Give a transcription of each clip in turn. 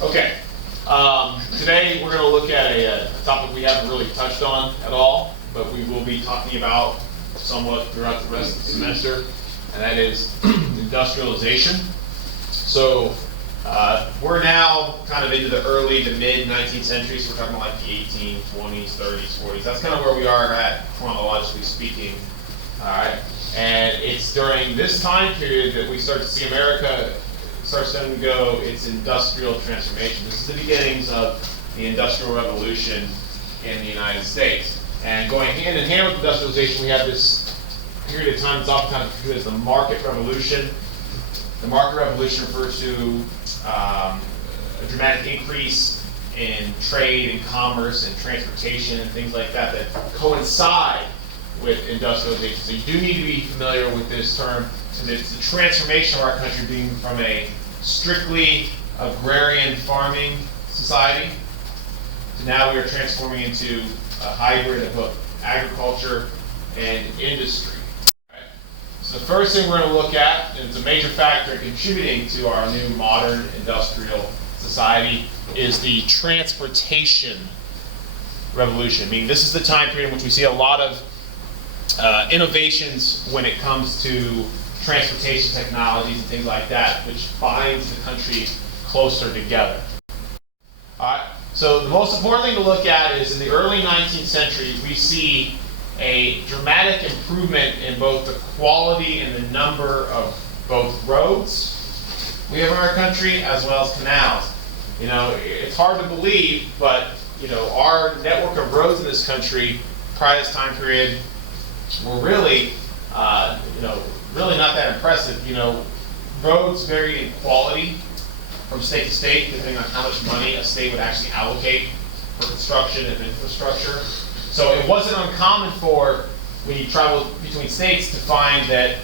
Okay, today we're going to look at a topic we haven't really touched on at all, but we will be talking about somewhat throughout the rest of the semester, and that is industrialization. So we're now kind of into the early to mid 19th century, so we're talking about like the 1820s, 30s, 40s. That's kind of where we are at chronologically speaking. All right, and it's during this time period that we start to see America starts to go its industrial transformation. This is the beginnings of the Industrial Revolution in the United States. And going hand in hand with industrialization, we have this period of time that's oftentimes referred to as the market revolution. The market revolution refers to a dramatic increase in trade and commerce and transportation and things like that that coincide with industrialization. So you do need to be familiar with this term. So it's the transformation of our country being from a strictly agrarian farming society to now we are transforming into a hybrid of both agriculture and industry. Right? So the first thing we're going to look at, and it's a major factor contributing to our new modern industrial society, is the transportation revolution. I mean, this is the time period in which we see a lot of innovations when it comes to transportation technologies and things like that, which binds the country closer together. All right. So the most important thing to look at is in the early 19th century, we see a dramatic improvement in both the quality and the number of both roads we have in our country as well as canals. You know, it's hard to believe, but you know, our network of roads in this country prior to this time period were really, really not that impressive. You know, roads vary in quality from state to state, depending on how much money a state would actually allocate for construction and infrastructure. So it wasn't uncommon for, when you traveled between states, to find that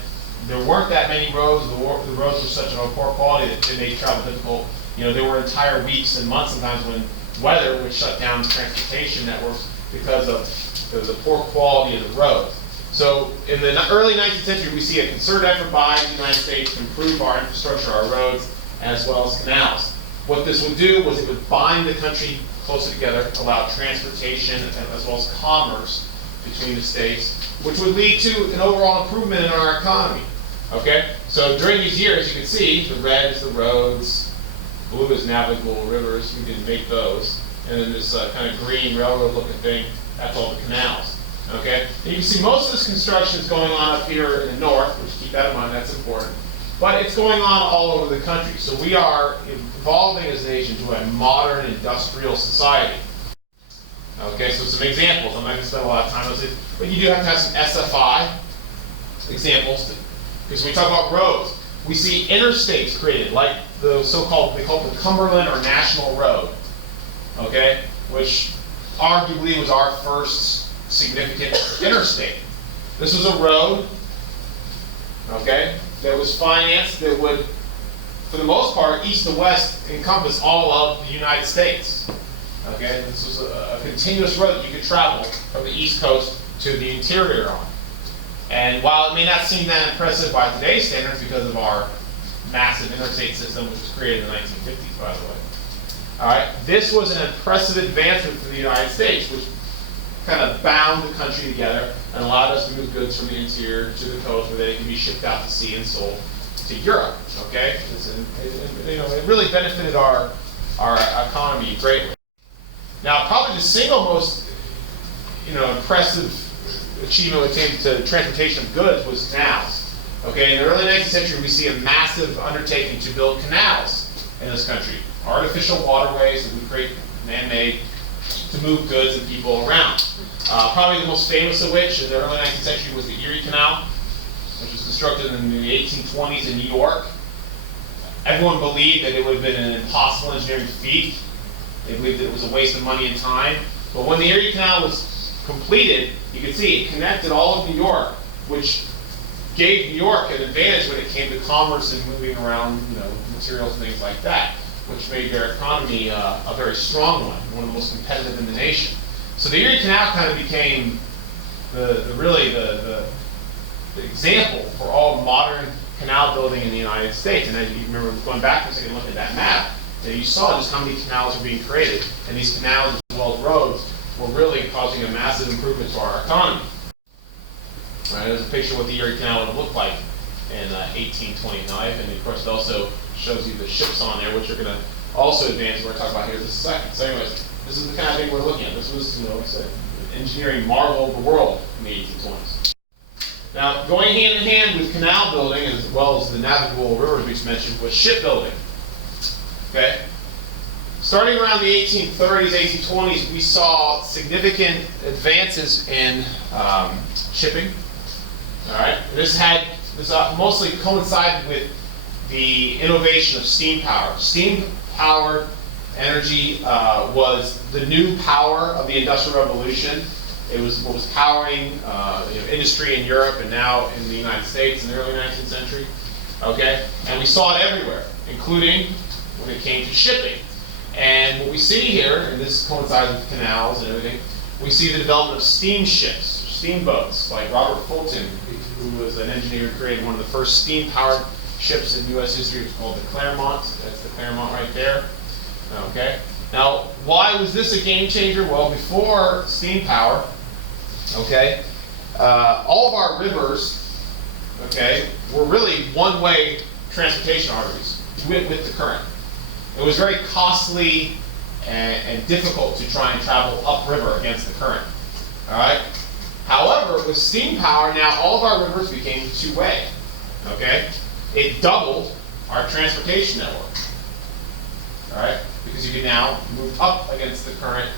there weren't that many roads. The roads were such of a poor quality that it made travel difficult. You know, there were entire weeks and months sometimes when weather would shut down transportation networks because of the poor quality of the roads. So in the early 19th century, we see a concerted effort by the United States to improve our infrastructure, our roads, as well as canals. What this would do was it would bind the country closer together, allow transportation as well as commerce between the states, which would lead to an overall improvement in our economy. Okay? So during these years, you can see the red is the roads, blue is navigable rivers, we didn't make those, and then this kind of green railroad looking thing, that's all the canals. Okay? And you can see most of this construction is going on up here in the north, which keep that in mind, that's important. But it's going on all over the country. So we are evolving as a nation to a modern industrial society. Okay, so some examples. I'm not going to spend a lot of time on this, but you do have to have some SFI examples. Because when we talk about roads, we see interstates created, like the so-called, they call it the Cumberland or National Road. Okay, which arguably was our first significant interstate. This was a road, okay, that was financed that would, for the most part, east to west, encompass all of the United States. Okay, this was a continuous road that you could travel from the East Coast to the interior on. And while it may not seem that impressive by today's standards because of our massive interstate system, which was created in the 1950s, by the way. All right, this was an impressive advancement for the United States, which kind of bound the country together and allowed us to move goods from the interior to the coast where they can be shipped out to sea and sold to Europe. Okay, it really benefited our economy greatly. Now, probably the single most impressive achievement when it came to transportation of goods was canals. Okay, in the early 19th century, we see a massive undertaking to build canals in this country, artificial waterways that we create, man-made, to move goods and people around. Probably the most famous of which in the early 19th century was the Erie Canal, which was constructed in the 1820s in New York. Everyone believed that it would have been an impossible engineering feat. They believed that it was a waste of money and time. But when the Erie Canal was completed, you could see it connected all of New York, which gave New York an advantage when it came to commerce and moving around, materials and things like that, which made their economy a very strong one of the most competitive in the nation. So the Erie Canal kind of became the example for all modern canal building in the United States. And as you remember going back for a second, look at that map, you saw just how many canals were being created, and these canals as well as roads were really causing a massive improvement to our economy. Right, there's a picture of what the Erie Canal would look like in 1829, and of course it also shows you the ships on there, which are going to also advance. We're going to talk about here in just a second. So anyways, this is the kind of thing we're looking at. This was, like I said, an engineering marvel of the world in the 1820s. Now, going hand in hand with canal building, as well as the navigable rivers we just mentioned, was shipbuilding. Okay? Starting around the 1830s, 1820s, we saw significant advances in shipping. All right? This mostly coincided with the innovation of steam power. Steam-powered energy was the new power of the Industrial Revolution. It was what was powering industry in Europe and now in the United States in the early 19th century. Okay? And we saw it everywhere, including when it came to shipping. And what we see here, and this coincides with canals and everything, we see the development of steamships, steamboats, like Robert Fulton, who was an engineer who created one of the first steam-powered ships in U.S. history. It's called the Claremont. That's the Claremont right there. Okay. Now, why was this a game changer? Well, before steam power, okay, all of our rivers, okay, were really one-way transportation arteries with the current. It was very costly and difficult to try and travel upriver against the current. All right. However, with steam power, now all of our rivers became two-way. Okay. It doubled our transportation network. All right, because you can now move up against the current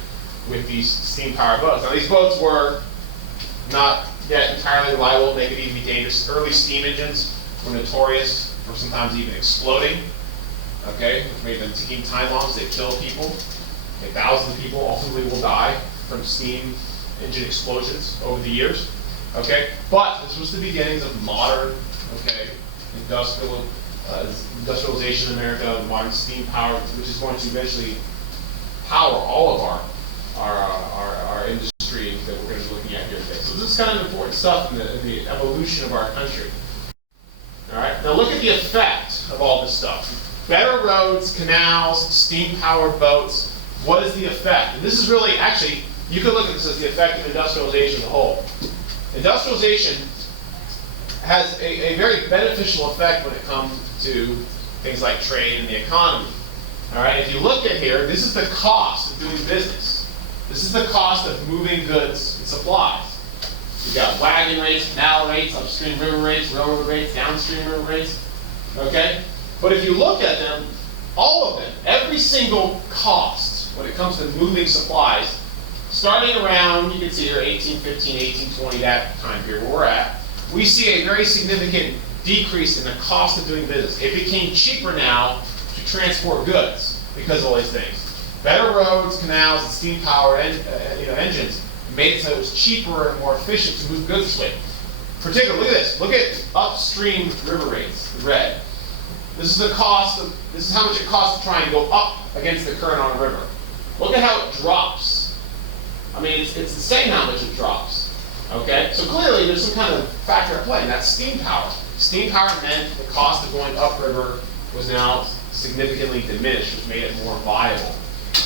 with these steam-powered boats. Now, these boats were not yet entirely reliable. They could even be dangerous. Early steam engines were notorious for sometimes even exploding. Okay, which made them ticking time bombs. They kill people. Okay, thousands of people ultimately will die from steam engine explosions over the years. Okay, but this was the beginnings of modern, okay, industrialization in America, modern steam power, which is going to eventually power all of our industry that we're going to be looking at here today. So this is kind of important stuff in the evolution of our country. All right, now look at the effect of all this stuff. Better roads, canals, steam-powered boats. What is the effect? And this is really, actually, you could look at this as the effect of industrialization as a whole. Industrialization has a very beneficial effect when it comes to things like trade and the economy. All right, if you look at here, this is the cost of doing business. This is the cost of moving goods and supplies. You've got wagon rates, canal rates, upstream river rates, railroad rates, downstream river rates. Okay? But if you look at them, all of them, every single cost when it comes to moving supplies, starting around, you can see here, 1815, 1820, that time period where we're at, we see a very significant decrease in the cost of doing business. It became cheaper now to transport goods because of all these things. Better roads, canals, and steam-powered engines made it so it was cheaper and more efficient to move goods this way. Particularly, look at this. Look at upstream river rates, the red. This is the cost of. This is how much it costs to try and go up against the current on a river. Look at how it drops. I mean, it's insane how much it drops. Okay, so clearly there's some kind of factor at play, and that's steam power. Steam power meant the cost of going upriver was now significantly diminished, which made it more viable.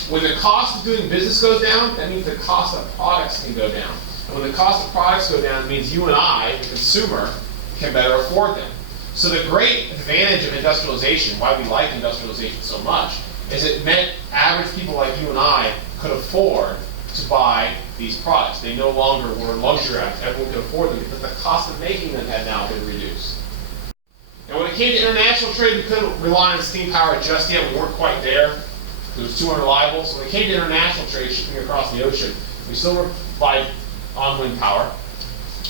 When the cost of doing business goes down, that means the cost of products can go down. And when the cost of products go down, it means you and I, the consumer, can better afford them. So the great advantage of industrialization, why we like industrialization so much, is it meant average people like you and I could afford to buy these products. They no longer were luxury items. Everyone could afford them because the cost of making them had now been reduced. And when it came to international trade, we couldn't rely on steam power just yet. We weren't quite there. It was too unreliable. So when it came to international trade, shipping across the ocean, we still relied on wind power.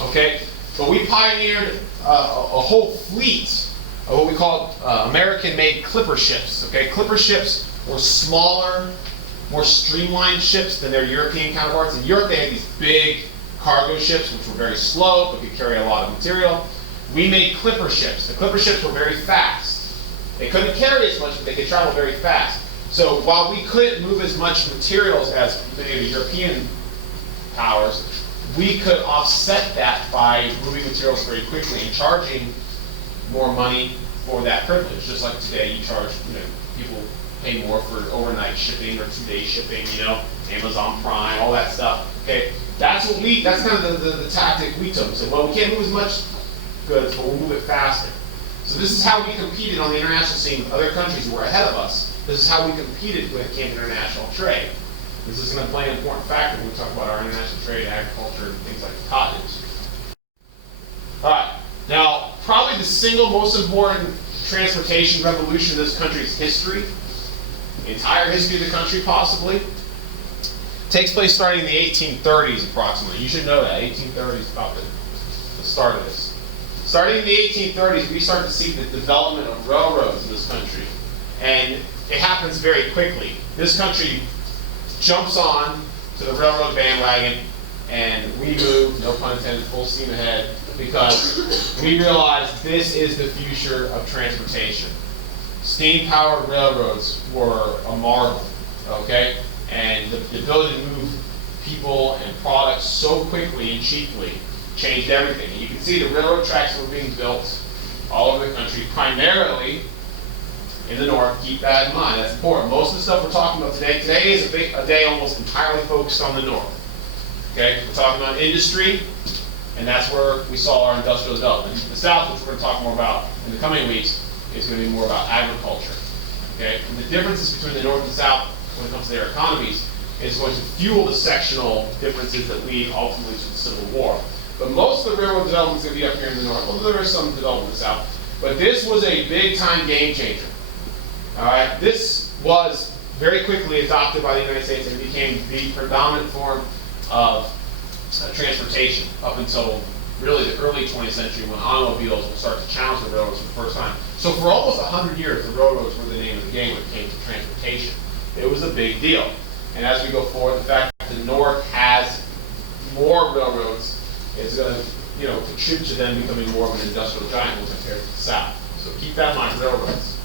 Okay? But we pioneered a whole fleet of what we call American-made clipper ships. Okay? Clipper ships were smaller, more streamlined ships than their European counterparts. In Europe, they had these big cargo ships, which were very slow, but could carry a lot of material. We made clipper ships. The clipper ships were very fast. They couldn't carry as much, but they could travel very fast. So while we couldn't move as much materials as many of the European powers, we could offset that by moving materials very quickly and charging more money for that privilege. Just like today, you charge people pay more for overnight shipping or 2-day shipping, you know, Amazon Prime, all that stuff. Okay, that's kind of the tactic we took. So, well, we can't move as much goods, but we'll move it faster. So this is how we competed on the international scene with other countries who were ahead of us. This is how we competed when it came to international trade. This is going to play an important factor when we talk about our international trade, agriculture, and things like the cotton industry. All right, now probably the single most important transportation revolution in this country's history, the entire history of the country possibly, takes place starting in the 1830s approximately. You should know that, 1830s is about the start of this. Starting in the 1830s, we start to see the development of railroads in this country. And it happens very quickly. This country jumps on to the railroad bandwagon, and we move, no pun intended, full steam ahead, because we realize this is the future of transportation. Steam-powered railroads were a marvel, okay? And the ability to move people and products so quickly and cheaply changed everything. And you can see the railroad tracks that were being built all over the country, primarily in the north. Keep that in mind, that's important. Most of the stuff we're talking about today is a day almost entirely focused on the north. Okay, we're talking about industry, and that's where we saw our industrial development. The south, which we're going to talk more about in the coming weeks, is going to be more about agriculture. Okay, and the differences between the north and south when it comes to their economies is going to fuel the sectional differences that lead ultimately to the Civil War. But most of the railroad development is going to be up here in the north, although there is some development in the south. But this was a big-time game changer. All right, this was very quickly adopted by the United States and became the predominant form of transportation up until really the early 20th century, when automobiles will start to challenge the railroads for the first time. So for almost 100 years, the railroads were the name of the game when it came to transportation. It was a big deal. And as we go forward, the fact that the north has more railroads is going to, contribute to them becoming more of an industrial giant when compared to the south. So keep that in mind, railroads.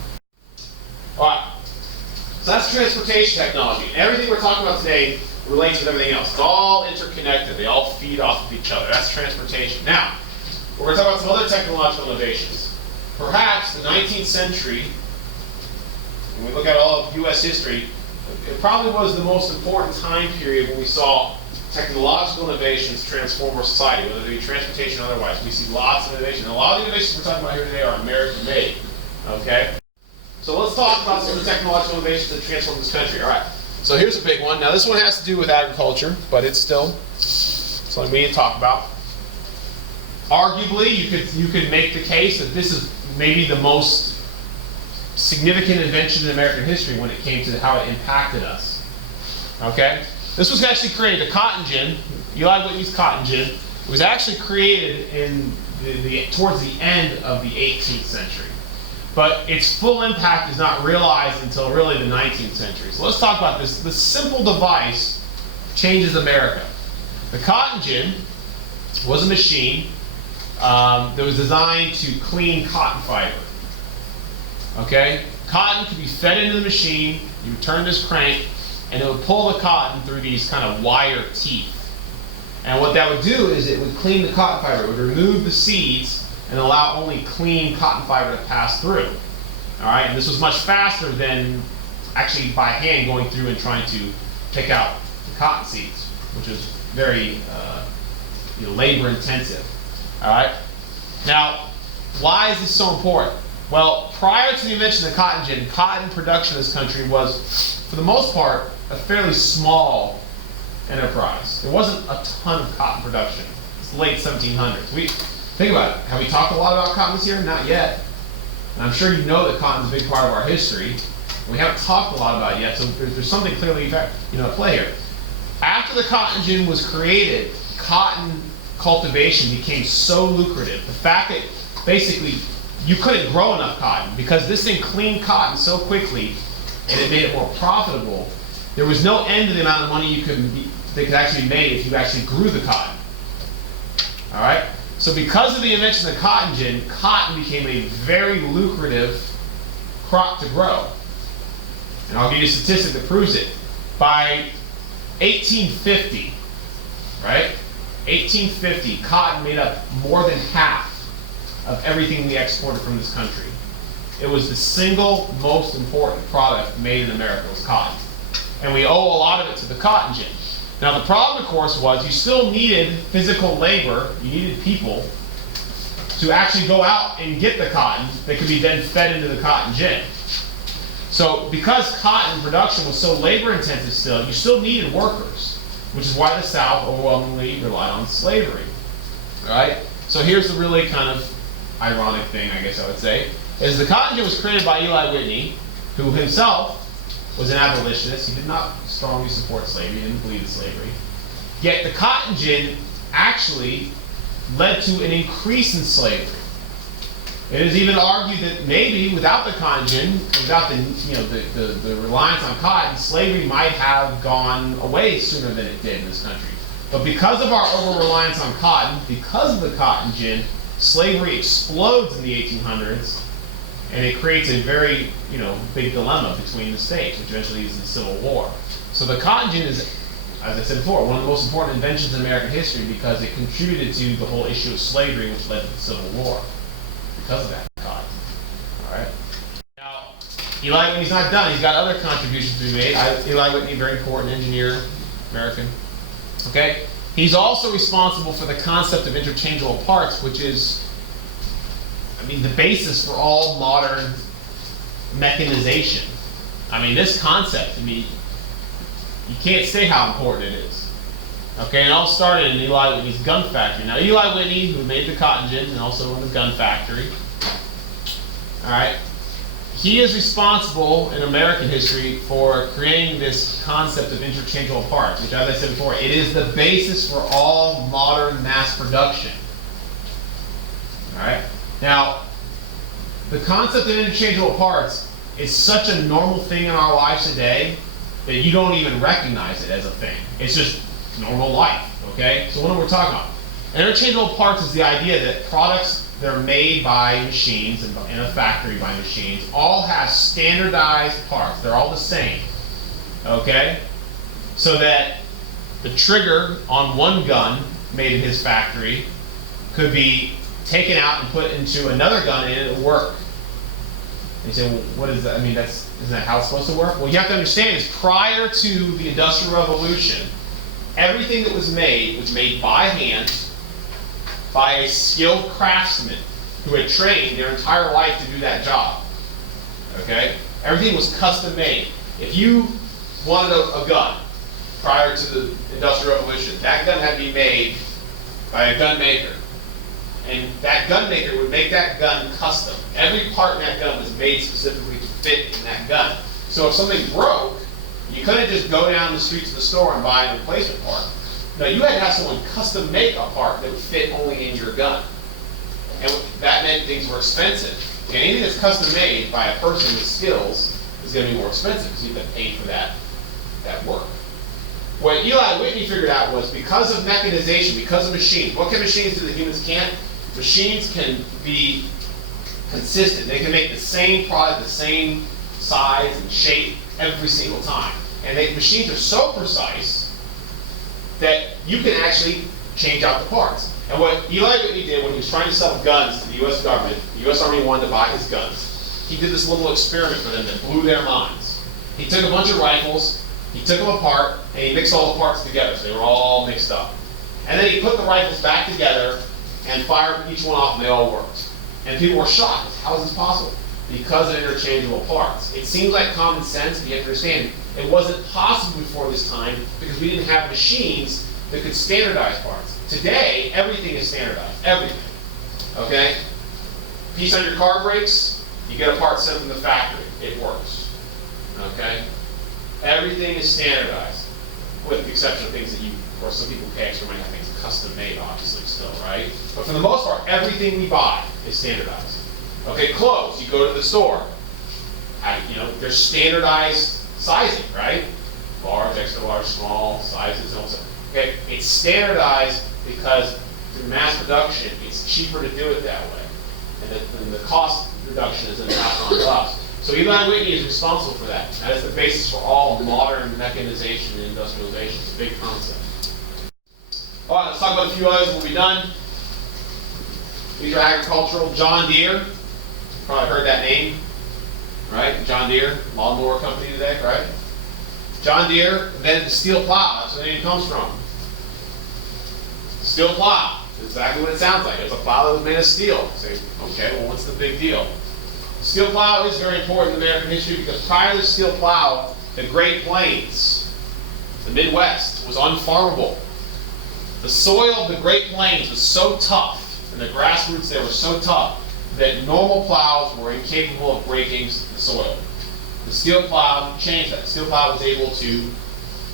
All right, so that's transportation technology. Everything we're talking about today relates with everything else. It's all interconnected. They all feed off of each other. That's transportation. Now, we're going to talk about some other technological innovations. Perhaps the 19th century, when we look at all of U.S. history, it probably was the most important time period when we saw technological innovations transform our society, whether it be transportation or otherwise. We see lots of innovation. And a lot of the innovations we're talking about here today are American-made. Okay? So let's talk about some of the technological innovations that transform this country. All right. So here's a big one. Now this one has to do with agriculture, but it's still something we need to talk about. Arguably, you could make the case that this is maybe the most significant invention in American history when it came to how it impacted us. Okay? This was actually created, the cotton gin, Eli Whitney's cotton gin, was actually created in towards the end of the 18th century. But its full impact is not realized until really the 19th century. So let's talk about this. This simple device changes America. The cotton gin was a machine that was designed to clean cotton fiber. Okay? Cotton could be fed into the machine, you would turn this crank, and it would pull the cotton through these kind of wire teeth. And what that would do is it would clean the cotton fiber. It would remove the seeds and allow only clean cotton fiber to pass through. All right, and this was much faster than actually by hand going through and trying to pick out the cotton seeds, which is very labor intensive. All right, now why is this so important? Well, prior to the invention of the cotton gin, cotton production in this country was, for the most part, a fairly small enterprise. There wasn't a ton of cotton production. It's the late 1700s. Think about it. Have we talked a lot about cotton this year? Not yet. And I'm sure you know that cotton is a big part of our history. We haven't talked a lot about it yet, so there's something clearly at play here. After the cotton gin was created, cotton cultivation became so lucrative. The fact that basically you couldn't grow enough cotton because this thing cleaned cotton so quickly and it made it more profitable. There was no end to the amount of money that could actually be made if you actually grew the cotton. All right? So because of the invention of the cotton gin, cotton became a very lucrative crop to grow. And I'll give you a statistic that proves it. By 1850, right? 1850, cotton made up more than half of everything we exported from this country. it was the single most important product made in America was cotton. And we owe a lot of it to the cotton gin. Now the problem, of course, was you still needed physical labor, you needed people to actually go out and get the cotton that could be then fed into the cotton gin. So because cotton production was so labor intensive still, you still needed workers, which is why the South overwhelmingly relied on slavery. All right? So here's the really kind of ironic thing, I guess I would say, is the cotton gin was created by Eli Whitney, who himself was an abolitionist. He did not strongly support slavery, he didn't believe in slavery. Yet the cotton gin actually led to an increase in slavery. It is even argued that maybe without the cotton gin, without the reliance on cotton, slavery might have gone away sooner than it did in this country. But because of our over-reliance on cotton, because of the cotton gin, slavery explodes in the 1800s, and it creates a very big dilemma between the states, which eventually leads to the Civil War. So the cotton gin is, as I said before, one of the most important inventions in American history because it contributed to the whole issue of slavery, which led to the Civil War. Because of that cotton. All right. Now, Eli Whitney's not done. He's got other contributions to be made. Eli Whitney, a very important engineer, American. Okay. He's also responsible for the concept of interchangeable parts, which is, the basis for all modern mechanization. This concept, you can't say how important it is. Okay, and it all started in Eli Whitney's gun factory. Now, Eli Whitney, who made the cotton gin and also owned the gun factory, all right, he is responsible in American history for creating this concept of interchangeable parts, which, as I said before, it is the basis for all modern mass production. All right. Now, the concept of interchangeable parts is such a normal thing in our lives today that you don't even recognize it as a thing. It's just normal life, okay? So what are we talking about? Interchangeable parts is the idea that products that are made by machines and in a factory by machines all have standardized parts. They're all the same, okay? So that the trigger on one gun made in his factory could be taken out and put into another gun and it'll work. And you say, well, what is that? Isn't that how it's supposed to work? Well, you have to understand is prior to the Industrial Revolution, everything that was made by hand by a skilled craftsman who had trained their entire life to do that job. Okay? Everything was custom made. If you wanted a gun prior to the Industrial Revolution, that gun had to be made by a gun maker. And that gun maker would make that gun custom. Every part in that gun was made specifically to fit in that gun. So if something broke, you couldn't just go down the street to the store and buy a replacement part. No, you had to have someone custom make a part that would fit only in your gun. And that meant things were expensive. Okay, anything that's custom made by a person with skills is going to be more expensive because you have to pay for that work. What Eli Whitney figured out was because of mechanization, because of machines, what can machines do that humans can't? Machines can be consistent. They can make the same product, the same size and shape every single time. And machines are so precise that you can actually change out the parts. And what Eli Whitney did when he was trying to sell guns to the U.S. government, the U.S. Army wanted to buy his guns. He did this little experiment for them that blew their minds. He took a bunch of rifles, he took them apart, and he mixed all the parts together, so they were all mixed up. And then he put the rifles back together and fired each one off, and they all worked. And people were shocked. How is this possible? Because of interchangeable parts. It seems like common sense, but you have to understand, it wasn't possible before this time because we didn't have machines that could standardize parts. Today, everything is standardized. Everything. Okay? Piece on your car brakes, you get a part sent from the factory. It works. Okay? Everything is standardized, with the exception of things that of course, some people pay extra money to have things custom made, obviously, still, right? But for the most part, everything we buy is standardized. Okay, clothes, you go to the store. There's standardized sizing, right? Large, extra large, small, sizes, and all that. Okay, it's standardized because through mass production, it's cheaper to do it that way. And the cost reduction is then passed on to us. So Eli Whitney is responsible for that. That is the basis for all modern mechanization and industrialization. It's a big concept. All right, let's talk about a few others and we'll be done. These are agricultural. John Deere. You've probably heard that name. right? John Deere, lawnmower company today, right? John Deere invented the steel plow. That's where the name comes from. Steel plow. Exactly what it sounds like. It's a plow that was made of steel. Say, okay, well, what's the big deal? Steel plow is very important in American history because prior to the steel plow, the Great Plains, the Midwest, was unfarmable. The soil of the Great Plains was so tough, and the grassroots there were so tough, that normal plows were incapable of breaking the soil. The steel plow changed that. The steel plow was able to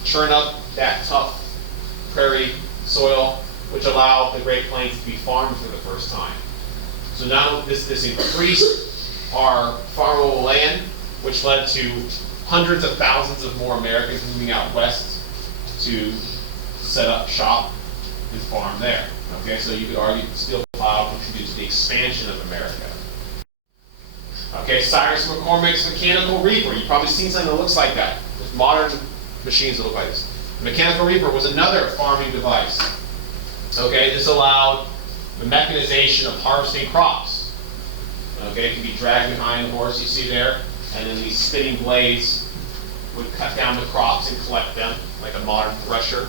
churn up that tough prairie soil, which allowed the Great Plains to be farmed for the first time. So now this increased our farmable land, which led to hundreds of thousands of more Americans moving out west to set up shop and farm there. Okay, so you could argue the steel plow contributed to the expansion of America. Okay, Cyrus McCormick's mechanical reaper. You've probably seen something that looks like that. There's modern machines that look like this. The mechanical reaper was another farming device. Okay, this allowed the mechanization of harvesting crops. Okay, it can be dragged behind the horse you see there, and then these spinning blades would cut down the crops and collect them, like a modern thresher.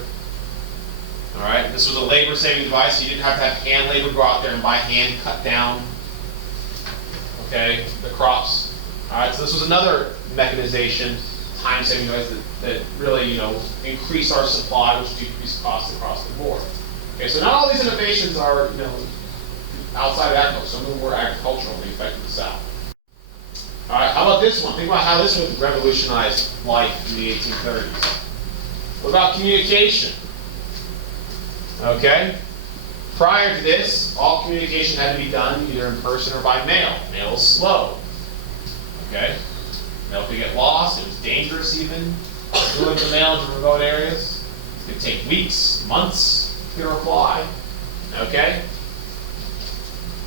All right, this was a labor-saving device. So you didn't have to have hand labor go out there and by hand cut down, okay, the crops. All right, so this was another mechanization, time-saving device that really, increased our supply, which decreased costs across the board. Okay, so not all these innovations are, outside of agriculture. Some of them were agricultural and they affected the South. All right, how about this one? Think about how this would revolutionize life in the 1830s. What about communication? Okay, prior to this, all communication had to be done either in person or by mail. Mail is slow. Okay, mail could get lost. It was dangerous even delivering the mail to remote areas. It could take weeks, months to get a reply. Okay.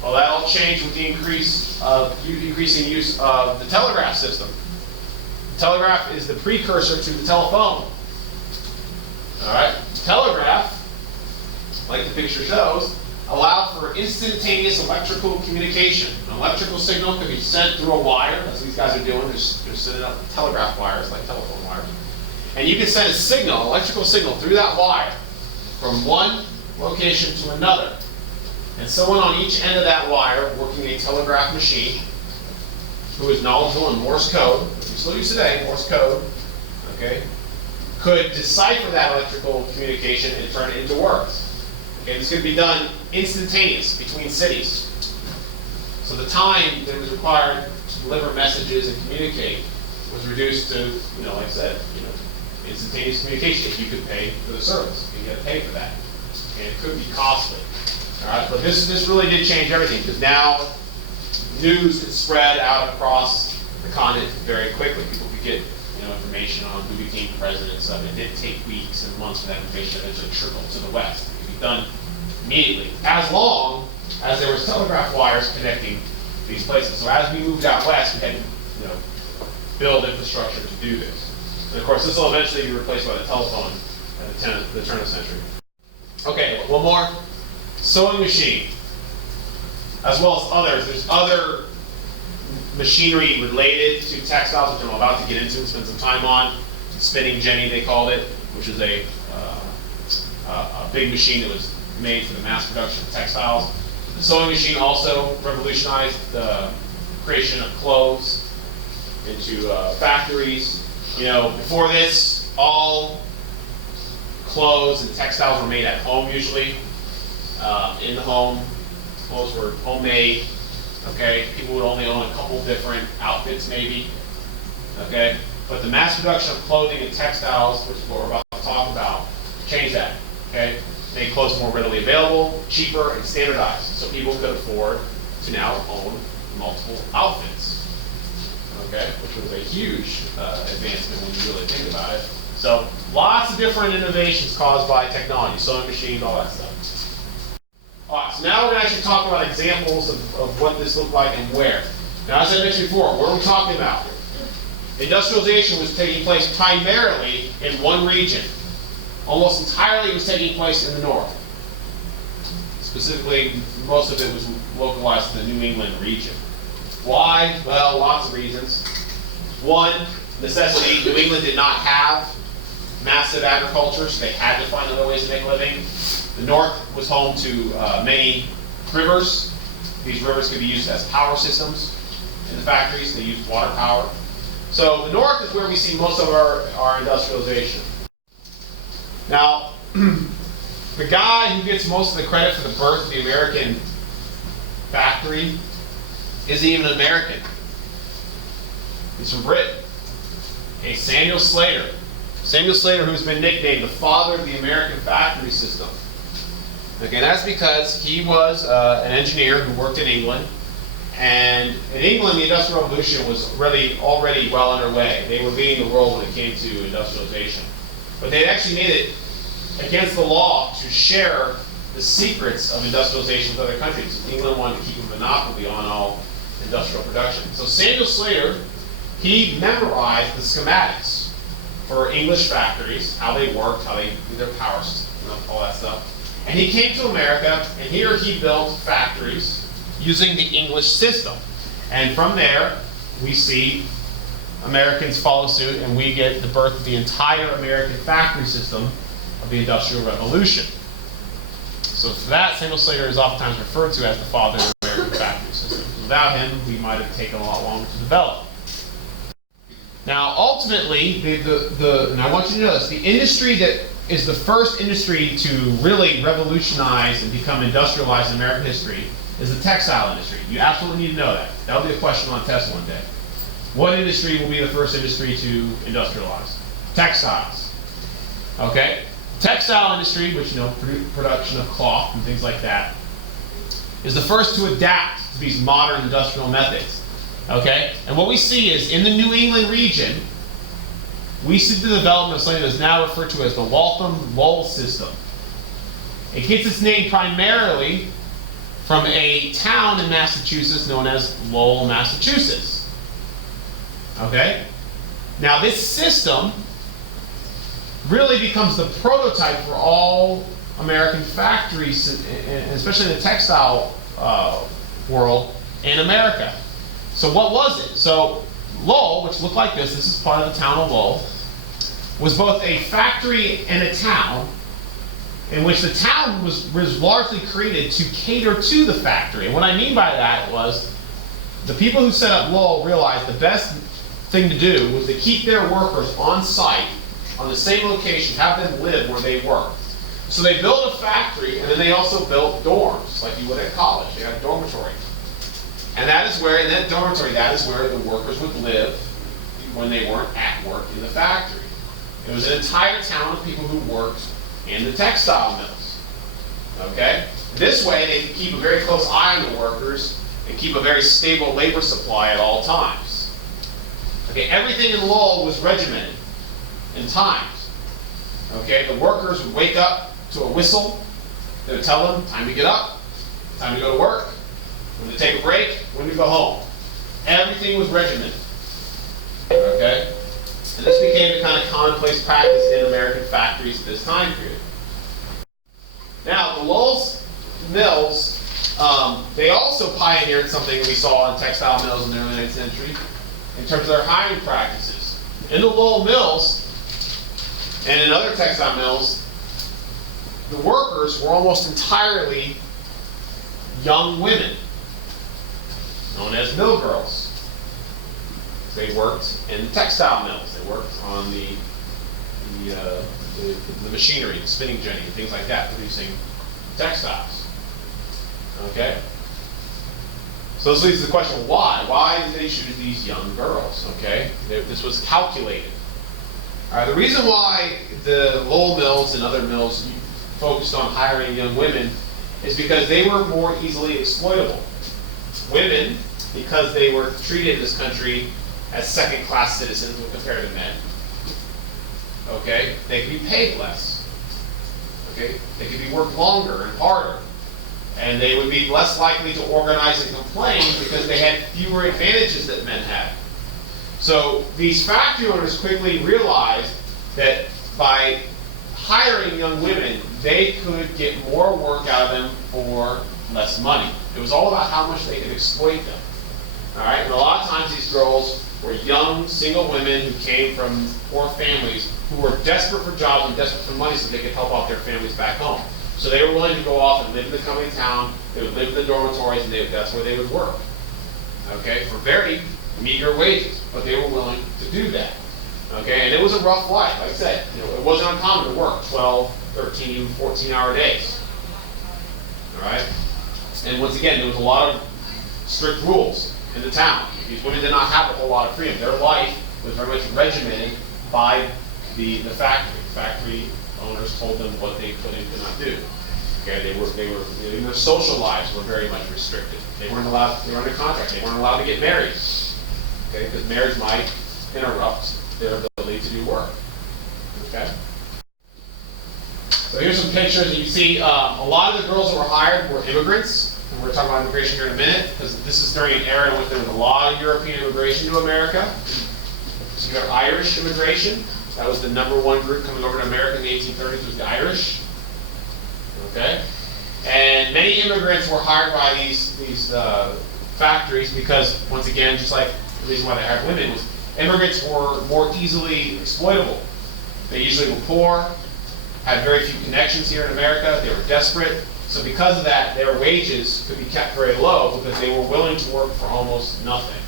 Well, that all changed with the increasing use of the telegraph system. The telegraph is the precursor to the telephone. All right, telegraph, like the picture shows, allowed for instantaneous electrical communication. An electrical signal could be sent through a wire. That's what these guys are doing. They're sending up telegraph wires, like telephone wires. And you can send a signal, electrical signal, through that wire from one location to another. And someone on each end of that wire working a telegraph machine who is knowledgeable in Morse code, which we still use today, Morse code, okay, could decipher that electrical communication and turn it into words. Okay, this could be done instantaneous between cities. So the time that was required to deliver messages and communicate was reduced to, like I said, instantaneous communication. If you could pay for the service, you got to pay for that, and it could be costly. All right, but this really did change everything because now news could spread out across the continent very quickly. People could get information on who became president. So it did take weeks and months for that information to eventually trickle to the West. It could be done immediately, as long as there was telegraph wires connecting these places. So as we moved out west, we had to build infrastructure to do this. And of course, this will eventually be replaced by the telephone at the turn of the century. Okay, one more. Sewing machine, as well as others. There's other machinery related to textiles, which I'm about to get into and spend some time on. Spinning jenny, they called it, which is a big machine that was made for the mass production of textiles. The sewing machine also revolutionized the creation of clothes into factories. Before this, all clothes and textiles were made at home usually. In the home, clothes were homemade. Okay, people would only own a couple different outfits, maybe. Okay, but the mass production of clothing and textiles, which is what we're about to talk about, changed that. Okay, made clothes more readily available, cheaper, and standardized, so people could afford to now own multiple outfits. Okay, which was a huge advancement when you really think about it. So lots of different innovations caused by technology, sewing machines, all that stuff. All right, so now we're going to actually talk about examples of what this looked like and where. Now, as I mentioned before, what are we talking about? Industrialization was taking place primarily in one region. Almost entirely it was taking place in the north. Specifically, most of it was localized to the New England region. Why? Well, lots of reasons. One, necessity. New England did not have massive agriculture, so they had to find other ways to make a living. The North was home to many rivers. These rivers could be used as power systems in the factories. They used water power. So the North is where we see most of our industrialization. Now, the guy who gets most of the credit for the birth of the American factory isn't even an American. He's from Britain. Okay, Samuel Slater. Samuel Slater, who's been nicknamed the father of the American factory system. Okay, that's because he was an engineer who worked in England. And in England, the Industrial Revolution was really already well underway. They were leading the world when it came to industrialization. But they actually made it against the law to share the secrets of industrialization with other countries. England wanted to keep a monopoly on all industrial production. So Samuel Slater, he memorized the schematics for English factories, how they worked, how they did their power system, all that stuff. And he came to America, and here he built factories using the English system. And from there, we see Americans follow suit, and we get the birth of the entire American factory system of the Industrial Revolution. So for that, Samuel Slater is oftentimes referred to as the father of the American factory system. Without him, we might have taken a lot longer to develop. Now, ultimately, and I want you to know this, the industry that is the first industry to really revolutionize and become industrialized in American history is the textile industry. You absolutely need to know that. That'll be a question on test one day. What industry will be the first industry to industrialize? Textiles. Okay? Textile industry, which, production of cloth and things like that, is the first to adapt to these modern industrial methods. Okay? And what we see is in the New England region, we see the development of something that is now referred to as the Waltham-Lowell system. It gets its name primarily from a town in Massachusetts known as Lowell, Massachusetts. Okay? Now this system really becomes the prototype for all American factories, especially in the textile world in America. So what was it? So Lowell, which looked like this is part of the town of Lowell, was both a factory and a town, in which the town was largely created to cater to the factory. And what I mean by that was the people who set up Lowell realized the best thing to do was to keep their workers on site, on the same location, have them live where they worked. So they built a factory, and then they also built dorms, like you would at college. They had a dormitory. And that is where, in that dormitory, that is where the workers would live when they weren't at work in the factory. It was an entire town of people who worked in the textile mills. Okay? This way, they could keep a very close eye on the workers and keep a very stable labor supply at all times. Okay, everything in Lowell was regimented and timed. Okay, the workers would wake up to a whistle. They would tell them, time to get up, time to go to work, when to take a break, when to go home. Everything was regimented. Okay? And this became a kind of commonplace practice in American factories at this time period. Now, the Lowell's mills, they also pioneered something we saw in textile mills in the early 19th century in terms of their hiring practices. In the Lowell mills and in other textile mills, the workers were almost entirely young women, known as mill girls. They worked in textile mills. They worked on the machinery, the spinning jenny, and things like that, producing textiles. Okay? So this leads to the question, why? Why did they choose these young girls? Okay? This was calculated. All right, the reason why the Lowell mills and other mills focused on hiring young women is because they were more easily exploitable. Women, because they were treated in this country as second-class citizens when compared to men. Okay? They could be paid less. Okay? They could be worked longer and harder. And they would be less likely to organize and complain because they had fewer advantages that men had. So these factory owners quickly realized that by hiring young women, they could get more work out of them for less money. It was all about how much they could exploit them. All right? And a lot of times these girls were young, single women who came from poor families who were desperate for jobs and desperate for money so they could help out their families back home. So they were willing to go off and live in the company town, they would live in the dormitories, and that's where they would work. Okay, for very meager wages, but they were willing to do that. Okay, and it was a rough life. Like I said, it wasn't uncommon to work 12, 13, 14-hour days. All right, and once again, there was a lot of strict rules in the town. These women did not have a whole lot of freedom. Their life was very much regimented by the factory. The factory owners told them what they could and could not do. Okay, their social lives were very much restricted. They weren't allowed. They were under contract. They weren't allowed to get married. Okay, because marriage might interrupt their ability to do work. Okay. So here's some pictures. You can see a lot of the girls that were hired were immigrants. And we're talking about immigration here in a minute, because this is during an era in which there was a lot of European immigration to America. So you got Irish immigration. That was the #1 group coming over to America in the 1830s, was the Irish. Okay? And many immigrants were hired by these factories because, once again, just like the reason why they hired women was immigrants were more easily exploitable. They usually were poor, had very few connections here in America, they were desperate. So because of that, their wages could be kept very low because they were willing to work for almost nothing.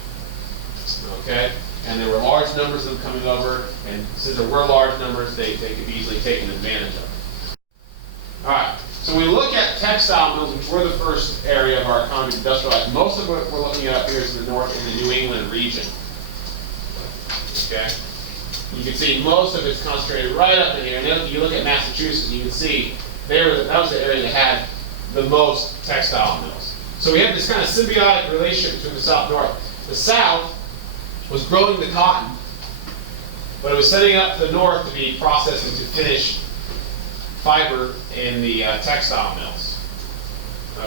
Okay? And there were large numbers of them coming over, and since there were large numbers, they could be easily taken advantage of. All right, so we look at textile mills, which were the first area of our economy to industrialize. Most of what we're looking at up here is in the north, in the New England region. Okay? You can see most of it's concentrated right up in here. And then you look at Massachusetts, you can see that was the area that had the most textile mills. So we have this kind of symbiotic relationship between the South and North. The South was growing the cotton, but it was setting up the North to be processed into finished fiber in the textile mills.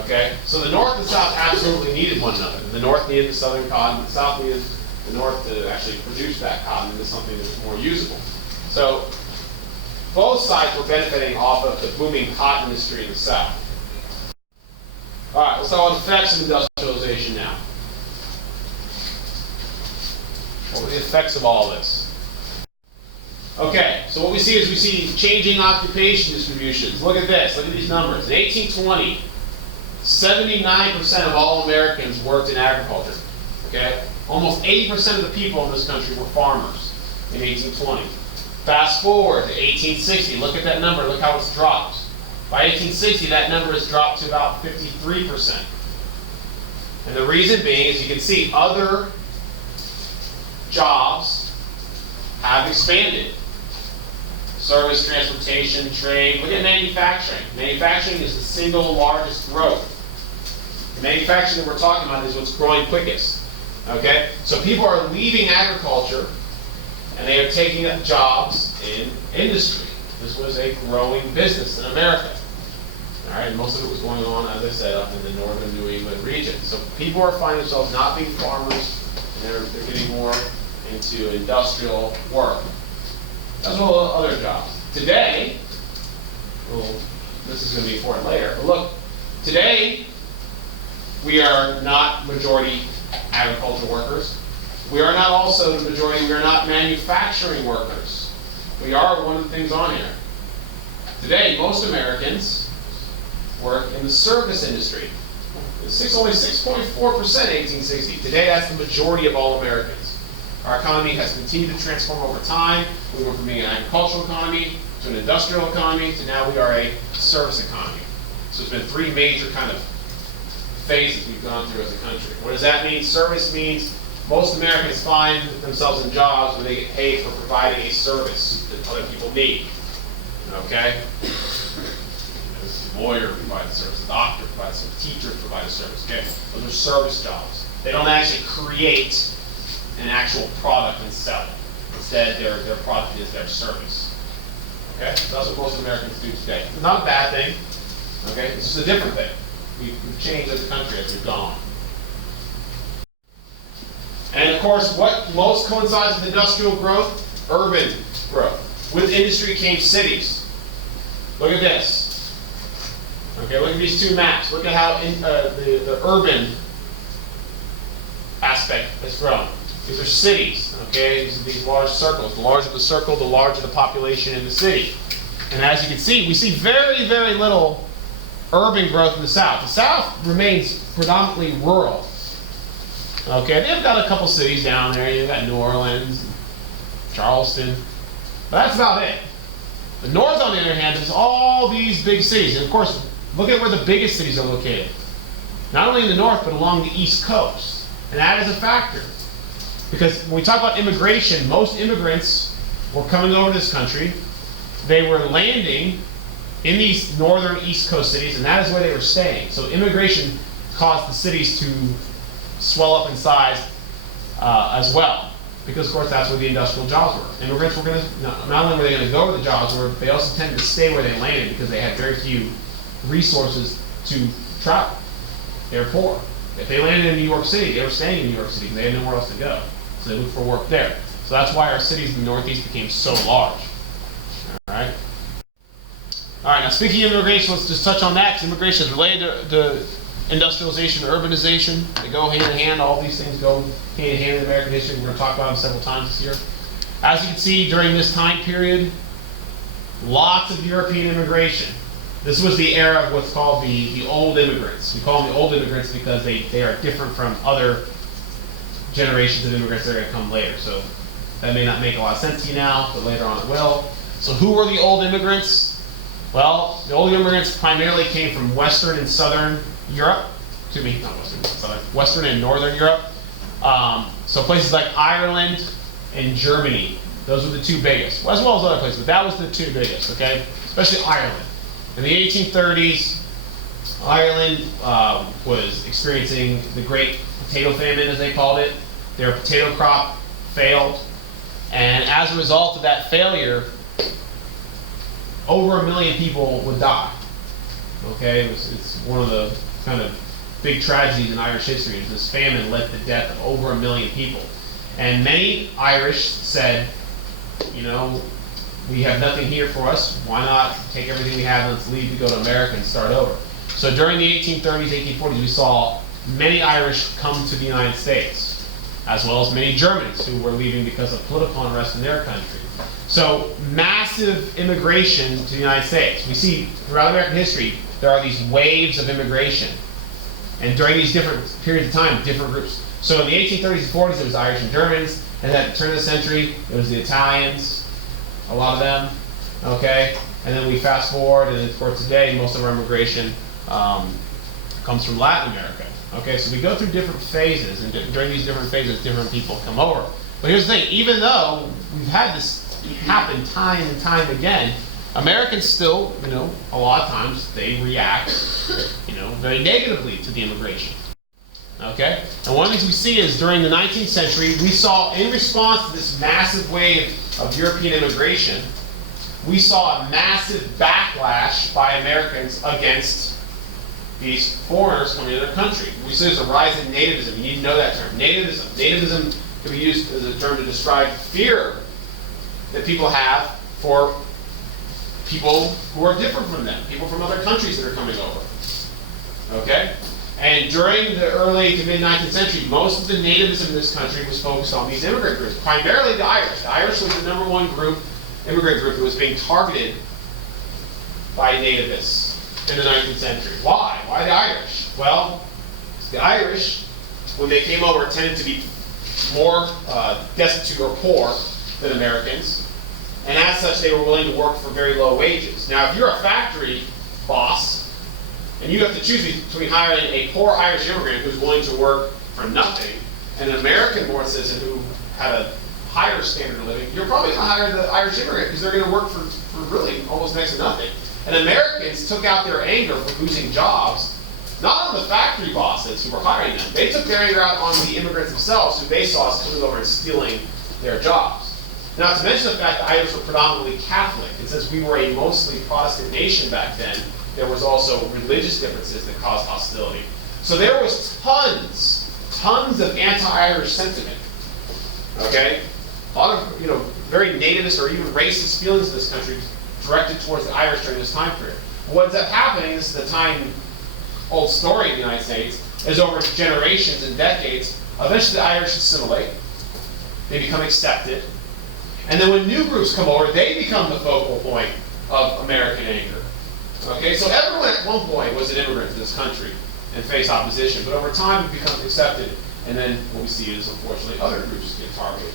Okay? So the North and South absolutely needed one another. The North needed the Southern cotton, the South needed the North to actually produce that cotton into something that's more usable. So both sides were benefiting off of the booming cotton industry in the South. All right, let's talk about the effects of industrialization now. What were the effects of all this? Okay, so what we see is we see changing occupation distributions. Look at this. Look at these numbers. In 1820, 79% of all Americans worked in agriculture. Okay? Almost 80% of the people in this country were farmers in 1820. Fast forward to 1860. Look at that number. Look how it's dropped. By 1860, that number has dropped to about 53%. And the reason being, as you can see, other jobs have expanded. Service, transportation, trade. Look at manufacturing. Manufacturing is the single largest growth. The manufacturing that we're talking about is what's growing quickest. Okay? So people are leaving agriculture and they are taking up jobs in industry. This was a growing business in America. All right, most of it was going on, as I said, up in the northern New England region. So people are finding themselves not being farmers, and they're getting more into industrial work, as well as other jobs. Today, well, this is going to be important later, but look, today we are not majority agricultural workers. We are not also the majority, we are not manufacturing workers. We are one of the things on here. Today, most Americans work in the service industry. Only 6.4% in 1860. Today, that's the majority of all Americans. Our economy has continued to transform over time. We went from being an agricultural economy to an industrial economy to now we are a service economy. So there's been three major kind of phases we've gone through as a country. What does that mean? Service means most Americans find themselves in jobs where they get paid for providing a service that other people need. Okay? The lawyer provides a service, the doctor provides a service, teacher provides a service. Okay? Those are service jobs. They don't actually create an actual product and sell it. Instead, their product is their service. Okay? So that's what most Americans do today. It's not a bad thing. Okay? It's just a different thing. We've changed as a country as we've gone. And of course, what most coincides with industrial growth? Urban growth. With industry came cities. Look at this. Okay, look at these two maps. Look at how the urban aspect has grown. These are cities, okay? These large circles. The larger the circle, the larger the population in the city. And as you can see, we see very, very little urban growth in the South. The South remains predominantly rural. Okay, they've got a couple cities down there. You've got New Orleans, Charleston, but that's about it. The North, on the other hand, is all these big cities. And of course, look at where the biggest cities are located. Not only in the North, but along the East Coast. And that is a factor. Because when we talk about immigration, most immigrants were coming over to this country. They were landing in these northern East Coast cities, and that is where they were staying. So immigration caused the cities to swell up in size as well. Because, of course, that's where the industrial jobs were. Immigrants were going to, not only were they going to go where the jobs were, they also tended to stay where they landed because they had very few resources to travel. They were poor. If they landed in New York City, they were staying in New York City because they had nowhere else to go. So they looked for work there. So that's why our cities in the Northeast became so large. All right. All right. Now, speaking of immigration, let's just touch on that because immigration is related to industrialization, urbanization. They go hand in hand. All these things go hand in hand in American history. We're going to talk about them several times this year. As you can see, during this time period, lots of European immigration. This was the era of what's called the old immigrants. We call them the old immigrants because they are different from other generations of immigrants that are going to come later. So that may not make a lot of sense to you now, but later on it will. So who were the old immigrants? Well, the old immigrants primarily came from Western and Southern Europe. Excuse me, not Western, Southern. Western and Northern Europe. So places like Ireland and Germany. Those were the two biggest, as well as other places, but that was the two biggest, okay? Especially Ireland. In the 1830s, Ireland was experiencing the Great Potato Famine, as they called it. Their potato crop failed, and as a result of that failure, over 1 million people would die. Okay, it's one of the kind of big tragedies in Irish history. Is this famine led to the death of over 1 million people, and many Irish said, you know, we have nothing here for us. Why not take everything we have and let's leave to go to America and start over? So during the 1830s, 1840s, we saw many Irish come to the United States, as well as many Germans who were leaving because of political unrest in their country. So massive immigration to the United States. We see throughout American history, there are these waves of immigration. And during these different periods of time, different groups. So in the 1830s and 40s, it was Irish and Germans. And at the turn of the century, it was the Italians, a lot of them, okay? And then we fast forward, and of course today, most of our immigration comes from Latin America. Okay, so we go through different phases, and during these different phases, different people come over. But here's the thing, even though we've had this happen time and time again, Americans still, you know, a lot of times they react, you know, very negatively to the immigration. Okay? And one of the things we see is during the 19th century, we saw, in response to this massive wave of European immigration, we saw a massive backlash by Americans against these foreigners coming into their country. We see there's a rise in nativism. You need to know that term. Nativism. Nativism can be used as a term to describe fear that people have for people who are different from them, people from other countries that are coming over. Okay? And during the early to mid-19th century, most of the nativism in this country was focused on these immigrant groups, primarily the Irish. The Irish was the number one group, immigrant group, that was being targeted by nativists in the 19th century. Why? Why the Irish? Well, the Irish, when they came over, tended to be more destitute or poor than Americans, and as such, they were willing to work for very low wages. Now, if you're a factory boss, and you have to choose between hiring a poor Irish immigrant who's willing to work for nothing and an American-born citizen who had a higher standard of living, you're probably going to hire the Irish immigrant because they're going to work for really almost next to nothing. And Americans took out their anger for losing jobs, not on the factory bosses who were hiring them. They took their anger out on the immigrants themselves who they saw as coming over and stealing their jobs. Not to mention the fact that Irish were predominantly Catholic. And since we were a mostly Protestant nation back then, there was also religious differences that caused hostility. So there was tons of anti-Irish sentiment. Okay? A lot of, you know, very nativist or even racist feelings in this country directed towards the Irish during this time period. What ends up happening, this is the time-old story in the United States, is over generations and decades, eventually the Irish assimilate, They become accepted. And then when new groups come over, they become the focal point of American anger. Okay, so everyone at one point was an immigrant to this country and faced opposition, but over time it becomes accepted, and then what we see is, unfortunately, other groups get targeted.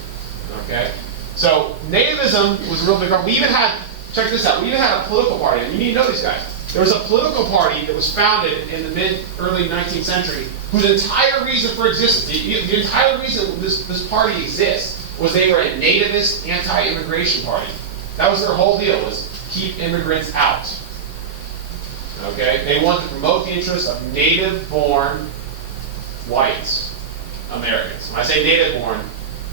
Okay, so nativism was a real big problem. We even had, check this out, we even had a political party, and you need to know these guys. There was a political party that was founded in the early 19th century whose entire reason for existence, the entire reason this party exists, was they were a nativist, anti-immigration party. That was their whole deal, was keep immigrants out. Okay? They wanted to promote the interests of native-born whites, Americans. When I say native-born,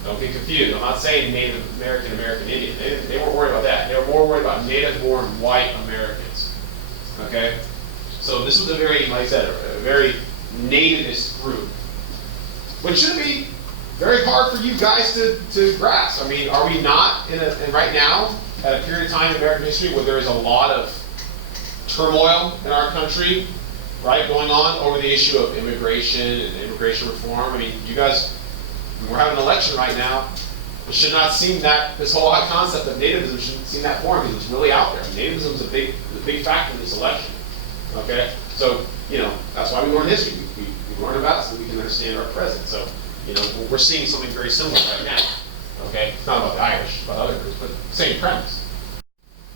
don't get confused. I'm not saying Native American, American Indian. They weren't worried about that. They were more worried about native-born white Americans. Okay? So this was a very, like I said, a very nativist group. Which should be very hard for you guys to grasp. I mean, are we not in right now at a period of time in American history where there is a lot of turmoil in our country, right, going on over the issue of immigration and immigration reform? I mean, you guys, we're having an election right now. It should not seem that this whole concept of nativism shouldn't seem that foreign because it's really out there. Nativism is a big factor in this election. Okay, so that's why we learn history. We learn about it so we can understand our present. So we're seeing something very similar right now. Okay, it's not about the Irish, about other groups, but same premise.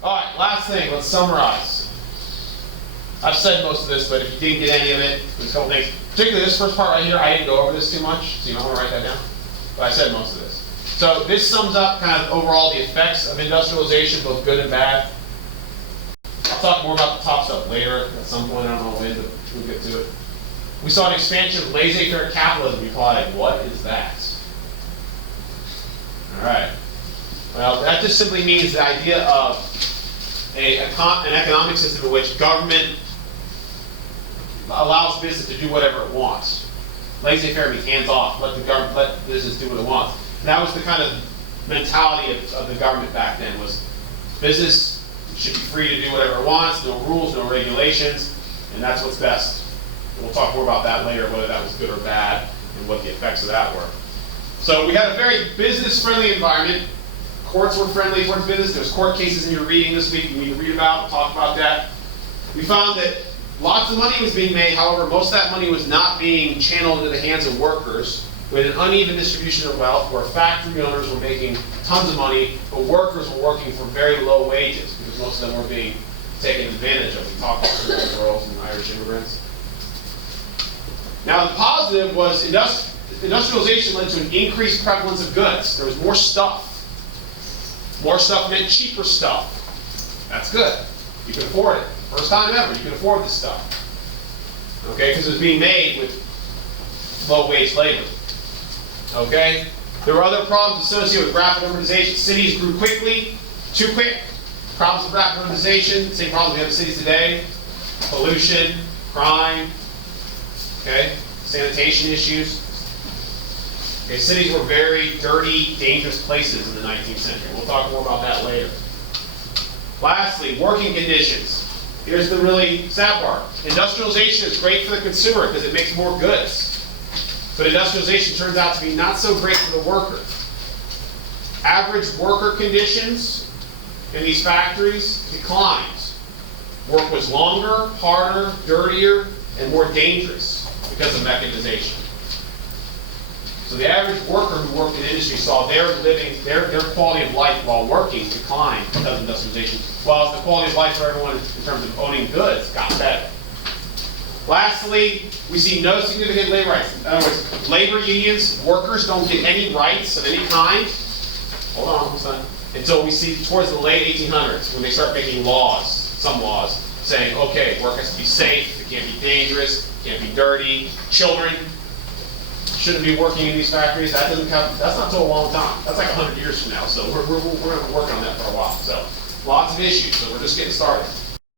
All right, last thing. Let's summarize. I've said most of this, but if you didn't get any of it, there's a couple things. Particularly this first part right here, I didn't go over this too much, so you might want to write that down. But I said most of this. So this sums up kind of overall the effects of industrialization, both good and bad. I'll talk more about the top stuff later at some point. I don't know when, but we'll get to it. We saw an expansion of laissez-faire capitalism. We call it, what is that? All right. Well, that just simply means the idea of an economic system in which government allows business to do whatever it wants. Laissez-faire means hands off, let business do what it wants. And that was the kind of mentality of the government back then, was business should be free to do whatever it wants, no rules, no regulations, and that's what's best. And we'll talk more about that later, whether that was good or bad, and what the effects of that were. So we had a very business-friendly environment. Courts were friendly towards business. There's court cases in your reading this week you need to read about. We'll talk about that. We found that lots of money was being made. However, most of that money was not being channeled into the hands of workers. We had an uneven distribution of wealth where factory owners were making tons of money, but workers were working for very low wages because most of them were being taken advantage of. We talked about the girls and Irish immigrants. Now, the positive was industrialization led to an increased prevalence of goods. There was more stuff. More stuff meant cheaper stuff. That's good. You can afford it. First time ever, you can afford this stuff. Okay, because it was being made with low-wage labor. Okay? There were other problems associated with rapid urbanization. Cities grew quickly, too quick. Problems with rapid urbanization, same problems we have in cities today. Pollution, crime, okay? Sanitation issues. Okay, cities were very dirty, dangerous places in the 19th century. We'll talk more about that later. Lastly, working conditions. Here's the really sad part. Industrialization is great for the consumer because it makes more goods. But industrialization turns out to be not so great for the worker. Average worker conditions in these factories declines. Work was longer, harder, dirtier, and more dangerous because of mechanization. So the average worker who worked in industry saw their quality of life while working decline because of industrialization, while the quality of life for everyone in terms of owning goods got better. Lastly, we see no significant labor rights. In other words, labor unions, workers don't get any rights of any kind. Hold on, almost done. Until we see towards the late 1800s when they start making laws, some laws, saying, okay, work has to be safe, it can't be dangerous, it can't be dirty. Children shouldn't be working in these factories. That doesn't count. That's not until a long time. That's like 100 years from now. So we're going to work on that for a while. So lots of issues. So we're just getting started.